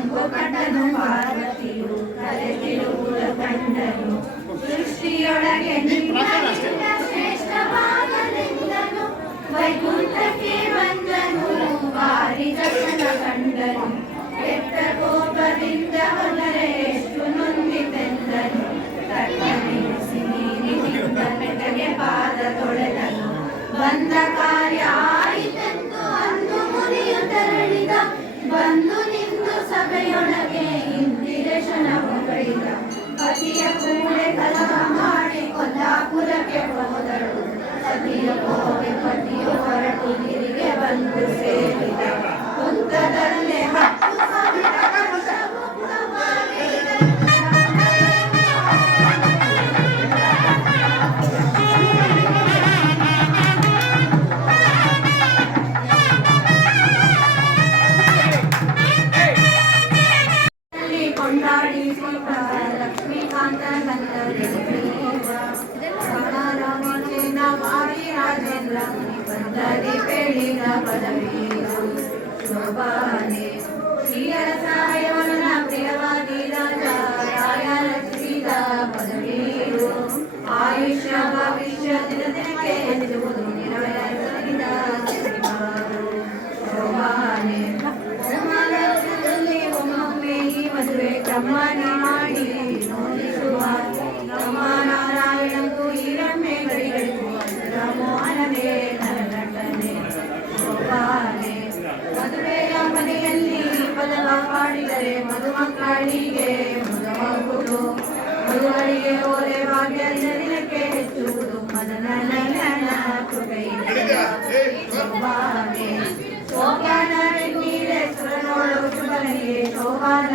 ಕಂಡನು ಪಾರ್ವತಿಯು, ಕರೆತಿರುವುದ ಕಂಡನು. ಸೃಷ್ಟಿಯೊಳಗೆ ನಿನ್ನ ಶ್ರೇಷ್ಠವಾದನೆಂದನು ವೈಕುಂಠಕ್ಕೆ ಬಂದನು ಭಾರಿ ದರ್ಶನ ಕಂಡನು. ಕೆಟ್ಟ ಕೋಪದಿಂದ ಹೊದರೆ ಎಷ್ಟು ನೊಂದಿತೆಂದನು. ತಟ್ಟನೆ ನೀರಿನಿಂದ ಬೆಟಗೆ ಪಾದ ತೊಳೆದನು. ಬಂದ ಕಾರ್ಯ ಹೋದಳು ಸತಿಯ ಹೋಗಿ ಪತಿಯು ಹೊರಟು ತಿರುಗಿ ಬಂದು ಸೇರಿದ ಕುಂತದಲ್ಲೇ Bye. ಮದುಗಳಿಗೆ ಓರೆ ಭಾಗ್ಯ ದಿನ ದಿನಕ್ಕೆ ಹೆಚ್ಚುವುದು ಮದನ ನಯನ ಕೃಪೆಯಿಂದ ಶೋಭಾನೆ ಶೋಭಾನ ನೀರೆ ಸುರನೋಳು ಶುಭನಿಗೆ ಶೋಭಾನ